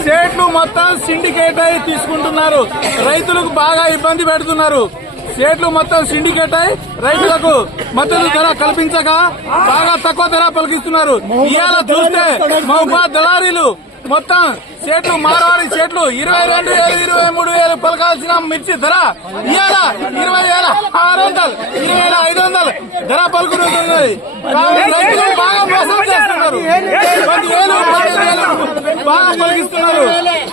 స్టేట్లు మొత్తం సిండికేట్ అయి తీసుకుంటున్నారు. రైతులకు బాగా ఇబ్బంది పెడుతున్నారు. స్టేట్లు మొత్తం సిండికేట్ అయి రైతులకు మద్దతు ధర కల్పించక బాగా తక్కువ ధర పలికిస్తున్నారు. ఇవాళ చూస్తే మహబూబా దళారీలు మొత్తం చెట్లు మారవాడి చెట్లు. ఇరవై రెండు వేలు ఇరవై మూడు వేలు పలకాల్సిన మిర్చి ధర ఇవాళ ఇరవై వేల ఆరు వందలు ఇరవై వేల ఐదు వందలు ధర పలుకుతున్నది రైతులు బాగా మోసం చేస్తున్నారు. పది వేలు వేలు బాగా పలికిస్తున్నారు.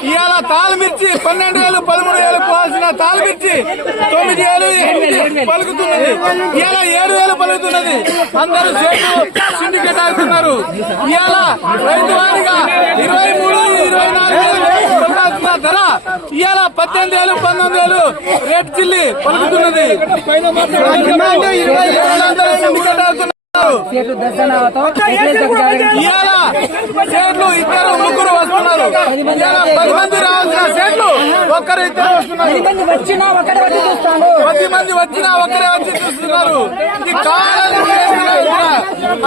ఇవాళ తాలు మిర్చి పన్నెండు వేలు పదమూడు వేలు పోవాల్సిన తాలు మిర్చి తొమ్మిది వేలు పలుకుతున్నది. ఇవాళ ఏడు వేలు పలుకుతున్నది. అందరూ చెట్లు సిండికేట్ ఆడుతున్నారు ఇవాళ రైతు వారిగా ఇరవై మూడు ఇరవై నాలుగు ధర. ఇవాళ పద్దెనిమిది వేలు పంతొమ్మిది వేలు రేట్ చిల్లి పలుకుతున్నది. ఇరవై ఏడు వందలు సిండికేట్ ఆడుతున్నారు సేట్లు ఇద్దరు ముగ్గురు వస్తున్నారు. ఇవాళ పది మంది రావాల్సిన సేట్లు ఒక్కరు ఇద్దరు వస్తున్నారు. మంది వచ్చినా ఒకటి వచ్చి చూస్తాను. పది మంది వచ్చినా ఒక్కరే వచ్చి చూస్తున్నారు. ఇది కావాలని చేస్తున్నారు ఇక్కడ.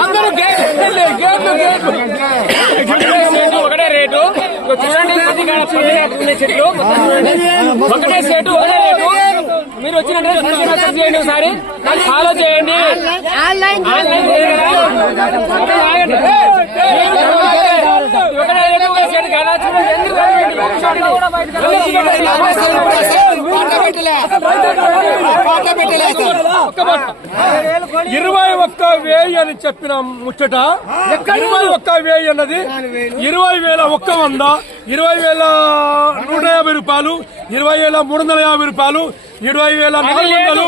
అందరూ గేట్లు గేట్లు గేట్లు. ఒకటే రేటు. చూడండి చెట్లు ఒకటే సేటు ఒకటే రేటు. మీరు వచ్చినట్టే సబ్స్క్రైబ్ చేయండి ఒకసారి ఫాలో చేయండి ఎందుకు ఇరవై ఒక్క వేయి అని చెప్పిన ముచ్చట. ఇరవై ఒక్క వేయి అన్నది ఇరవై వేల. ఒక్క వంద ఇరవై వేల నూట యాభై రూపాయలు ఇరవై వేల మూడు వందల యాభై రూపాయలు ఇరవై వేల నాలుగు వందలు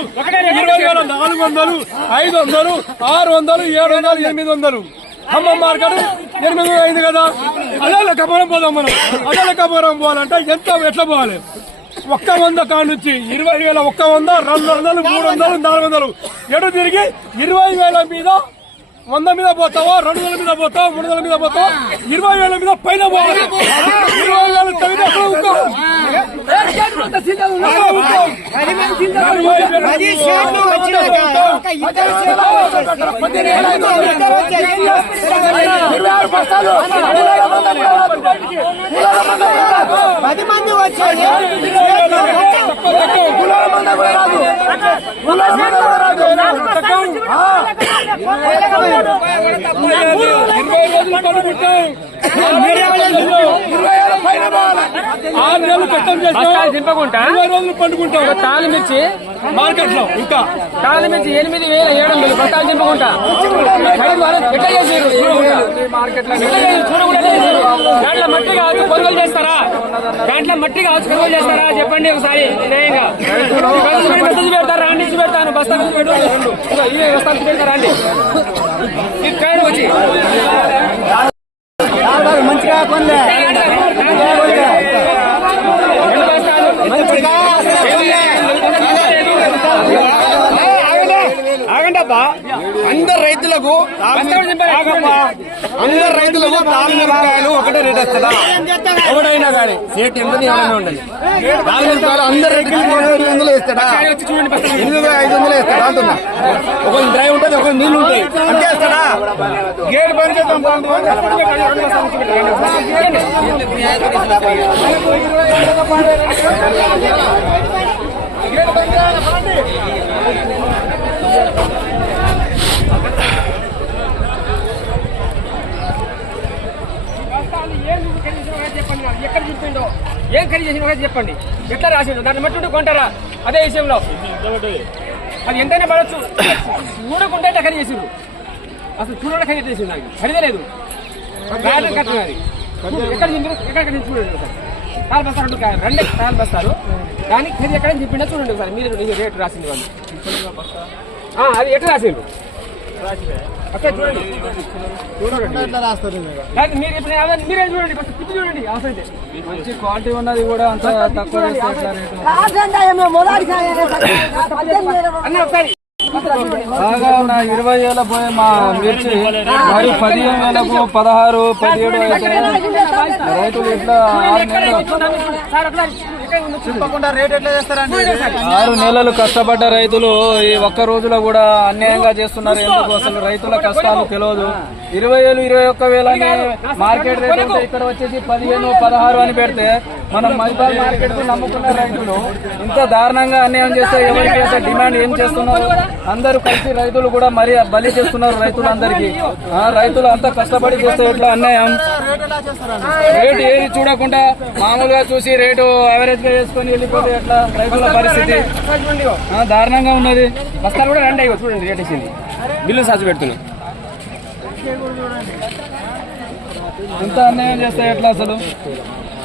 ఇరవై వేల నాలుగు వందలు ఐదు వందలు ఆరు వందలు ఏడు వందలు ఎనిమిది వందలు. ఖమ్మం మార్కెట్ ఎనిమిది అయింది కదా? అదే లెక్కపురం పోదాం మనం అదే లెక్కపురం పోవాలంటే ఎంత ఎట్లా పోవాలి? ఒక్క వంద కాడ నుంచి ఇరవై వేల ఒక్క వంద రెండు వందలు మూడు వందలు నాలుగు వందలు. ఎటు తిరిగి ఇరవై వేల మీద వంద మీద పోతావా రెండు వేల మీద పోతావా మూడు వేల మీద పోతావా ఇరవై వేల మీద పైన పోవాలి. ఇరవై వేల తగిన పది మంది వచ్చారు. ఇరవై రోజులు పడుకుంటాం. ఆరు నెలలు కట్టం చేస్తాం బస్తాలు దింపకుండా ఇరవై రోజులు పండుకుంటాం. తాళి మిర్చి మార్కెట్లో ఇంకా. తాళి మిర్చి ఎనిమిది వేల ఏడు వందలు. బస్తాలు దింపకుండా ఎట్లా చేసారు దాంట్లో మట్టి కావచ్చు కొనుగోలు చేస్తారా దాంట్లో మట్టి కావచ్చు కొనుగోలు చేస్తారా చెప్పండి ఒకసారి న్యాయంగా బస్తాలు పెడతారా రండి ఇచ్చి పెడతాను బస్తాలు పెట్టు ఇదిగో ఇవే బస్తాలు పెడతారా అండి ఇక్కడ వచ్చి మంచిగా రైతులకు అందరు రైతులకు తామిరకాయలు ఒకటే రేట్ వస్తుందా ఎవడైనా కానీ. సేట్ ఎంత ఎవరైనా ఉండాలి. తామిరకాయలు అందరు రైతులకు ఏడు వందలు వేస్తాడా ఎనిమిది ఐదు వందలు వేస్తాడా అంటున్నా. ఒక డ్రై ఉంటుంది ఒక నీళ్ళు ఉంటాయి. అంతే వేస్తాడా గేట్ బంద్ చేద్దాం ఎక్కడ చెప్పిండో ఏం ఖరీదు చేసిన చెప్పండి. ఎట్లా రాసిండో దాన్ని మట్టుంటే కొంటారా? అదే విషయంలో. అది ఎంతైనా పడవచ్చు చూడకుండా ఎట్లా ఖరీదు చేసిండ్రు? అసలు చూడకుండా ఖరీదు చేసిండు నాకు ఖరీదే లేదు. కట్టినది ఎక్కడ ఎక్కడ చూడండి ఒకసారి. తాలు బస్తాలు రెండు రెండే తాలు బస్తాలు. కానీ ఖరీదు ఎక్కడ చెప్పిండో? చూడండి ఒకసారి. మీరు రేటు రాసింది వాళ్ళు. అది ఎట్లా చూడండి కాదు, మీరు ఇప్పుడు మీరే చూడండి. కొంచెం తిప్పి చూడండి. అవసరం అయితే మంచి క్వాలిటీ ఉన్నది కూడా అంత తక్కువ బాగా ఉన్న ఇరవై వేల పోయే మా మిర్చి మరి పదిహేను వేలకు పదహారు పదిహేడు రైతులు ఇట్లా ఆరు నెలలు కష్టపడ్డ రైతులు ఈ ఒక్క రోజులో కూడా అన్యాయంగా చేస్తున్నారు ఎందుకు అసలు రైతుల కష్టాలు తెలియదు ఇరవై వేలు ఇరవై ఒక్క వేలు అని మార్కెట్ రేట్ ఇక్కడ వచ్చేసి పదిహేను పదహారు అని పెడితే మనం మైబాల్ మార్కెట్కు నమ్ముకున్న రైతులు ఇంత దారుణంగా అన్యాయం చేస్తే ఎవరికి డిమాండ్ ఏం చేస్తున్నారు అందరూ కలిసి రైతులు కూడా మరి బలి చేస్తున్నారు రైతులందరికీ. ఆ, రైతులు అంతా కష్టపడి చేస్తే ఎట్లా అన్యాయం? రేటు ఏది చూడకుండా మామూలుగా చూసి రేటు యావరేజ్గా వేసుకొని వెళ్ళిపోతే ఎట్లా రైతుల పరిస్థితి? దారుణంగా ఉన్నది. బస్తాలు కూడా రెండు అయ్యి చూడండి రేట్ వేసింది. బిల్లు సాజు పెడుతున్నాం ఎంత అన్యాయం చేస్తే ఎట్లా అసలు?